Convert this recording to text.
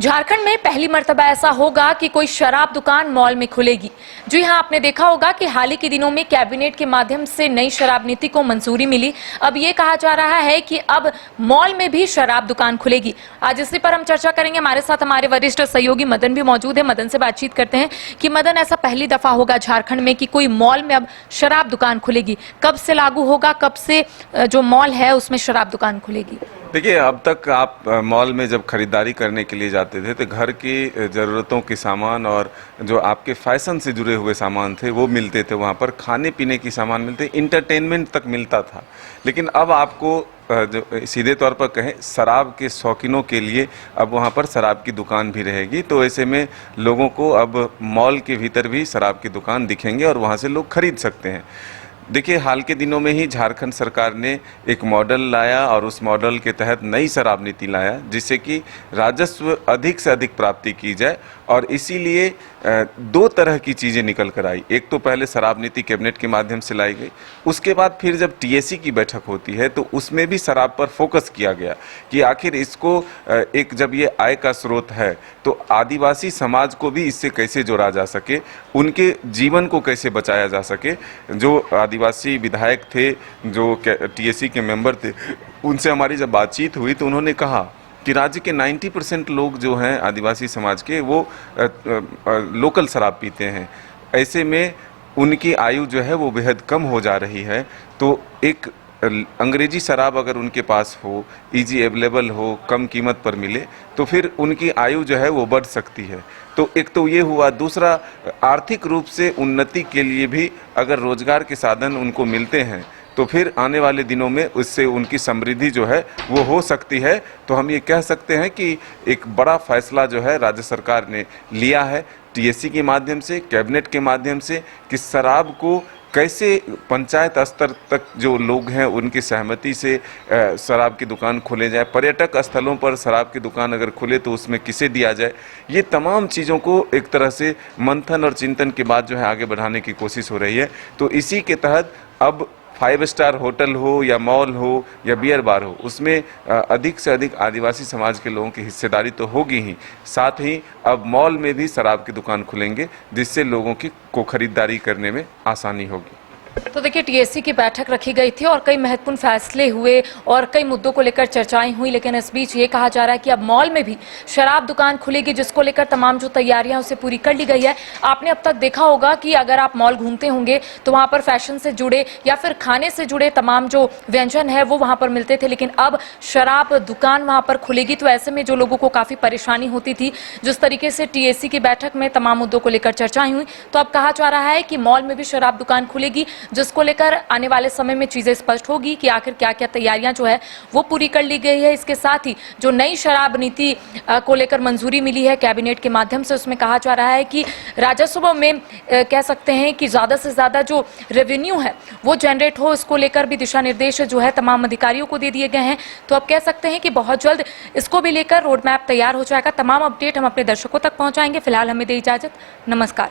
झारखंड में पहली मर्तबा ऐसा होगा कि कोई शराब दुकान मॉल में खुलेगी। जी हां, आपने देखा होगा कि हाल ही के दिनों में कैबिनेट के माध्यम से नई शराब नीति को मंजूरी मिली। अब ये कहा जा रहा है कि अब मॉल में भी शराब दुकान खुलेगी। आज इसी पर हम चर्चा करेंगे। हमारे साथ हमारे वरिष्ठ सहयोगी मदन भी मौजूद है। मदन से बातचीत करते हैं कि मदन, ऐसा पहली दफा होगा झारखंड में कि कोई मॉल में अब शराब दुकान खुलेगी। कब से लागू होगा, कब से जो मॉल है उसमें शराब दुकान खुलेगी? देखिए, अब तक आप मॉल में जब खरीदारी करने के लिए जाते थे तो घर की ज़रूरतों के सामान और जो आपके फैशन से जुड़े हुए सामान थे वो मिलते थे। वहाँ पर खाने पीने की सामान मिलते, इंटरटेनमेंट तक मिलता था। लेकिन अब आपको जो सीधे तौर पर कहें, शराब के शौकीनों के लिए अब वहाँ पर शराब की दुकान भी रहेगी। तो ऐसे में लोगों को अब मॉल के भीतर भी शराब की दुकान दिखेंगे और वहाँ से लोग खरीद सकते हैं। देखिए, हाल के दिनों में ही झारखंड सरकार ने एक मॉडल लाया और उस मॉडल के तहत नई शराब नीति लाया, जिससे कि राजस्व अधिक से अधिक प्राप्ति की जाए। और इसीलिए दो तरह की चीज़ें निकल कर आई। एक तो पहले शराब नीति कैबिनेट के माध्यम से लाई गई, उसके बाद फिर जब टीएसी की बैठक होती है तो उसमें भी शराब पर फोकस किया गया कि आखिर इसको एक, जब ये आय का स्रोत है तो आदिवासी समाज को भी इससे कैसे जोड़ा जा सके, उनके जीवन को कैसे बचाया जा सके। जो आदिवासी विधायक थे, जो टीएसी के मेंबर थे, उनसे हमारी जब बातचीत हुई तो उन्होंने कहा कि राज्य के 90% लोग जो हैं आदिवासी समाज के, वो लोकल शराब पीते हैं। ऐसे में उनकी आयु जो है वो बेहद कम हो जा रही है। तो एक अंग्रेजी शराब अगर उनके पास हो, इजी अवेलेबल हो, कम कीमत पर मिले, तो फिर उनकी आयु जो है वो बढ़ सकती है। तो एक तो ये हुआ। दूसरा, आर्थिक रूप से उन्नति के लिए भी अगर रोजगार के साधन उनको मिलते हैं तो फिर आने वाले दिनों में उससे उनकी समृद्धि जो है वो हो सकती है। तो हम ये कह सकते हैं कि एक बड़ा फैसला जो है राज्य सरकार ने लिया है टीएससी के माध्यम से, कैबिनेट के माध्यम से, कि शराब को कैसे पंचायत स्तर तक जो लोग हैं उनकी सहमति से शराब की दुकान खोले जाए। पर्यटक स्थलों पर शराब की दुकान अगर खुले तो उसमें किसे दिया जाए। ये तमाम चीज़ों को एक तरह से मंथन और चिंतन के बाद जो है आगे बढ़ाने की कोशिश हो रही है। तो इसी के तहत अब 5 स्टार होटल हो या मॉल हो या बियर बार हो, उसमें अधिक से अधिक आदिवासी समाज के लोगों की हिस्सेदारी तो होगी ही, साथ ही अब मॉल में भी शराब की दुकान खुलेंगे, जिससे लोगों को खरीदारी करने में आसानी होगी। तो देखिए, टीएससी की बैठक रखी गई थी और कई महत्वपूर्ण फैसले हुए और कई मुद्दों को लेकर चर्चाएं हुई। लेकिन इस बीच ये कहा जा रहा है कि अब मॉल में भी शराब दुकान खुलेगी, जिसको लेकर तमाम जो तैयारियां उसे पूरी कर ली गई है। आपने अब तक देखा होगा कि अगर आप मॉल घूमते होंगे तो वहां पर फैशन से जुड़े या फिर खाने से जुड़े तमाम जो व्यंजन है वो वहां पर मिलते थे, लेकिन अब शराब दुकान वहां पर खुलेगी। तो ऐसे में जो लोगों को काफी परेशानी होती थी, जिस तरीके से टीएससी की बैठक में तमाम मुद्दों को लेकर चर्चाएं हुई, तो अब कहा जा रहा है कि मॉल में भी शराब दुकान खुलेगी, जिसको लेकर आने वाले समय में चीजें स्पष्ट होगी कि आखिर क्या क्या तैयारियां जो है वो पूरी कर ली गई है। इसके साथ ही जो नई शराब नीति को लेकर मंजूरी मिली है कैबिनेट के माध्यम से, उसमें कहा जा रहा है कि राजस्व में कह सकते हैं कि ज्यादा से ज्यादा जो रेवेन्यू है वो जनरेट हो, इसको लेकर भी दिशा निर्देश जो है तमाम अधिकारियों को दे दिए गए हैं। तो अब कह सकते हैं कि बहुत जल्द इसको भी लेकर रोड मैप तैयार हो जाएगा। तमाम अपडेट हम अपने दर्शकों तक पहुंचाएंगे। फिलहाल हमें दे इजाजत। नमस्कार।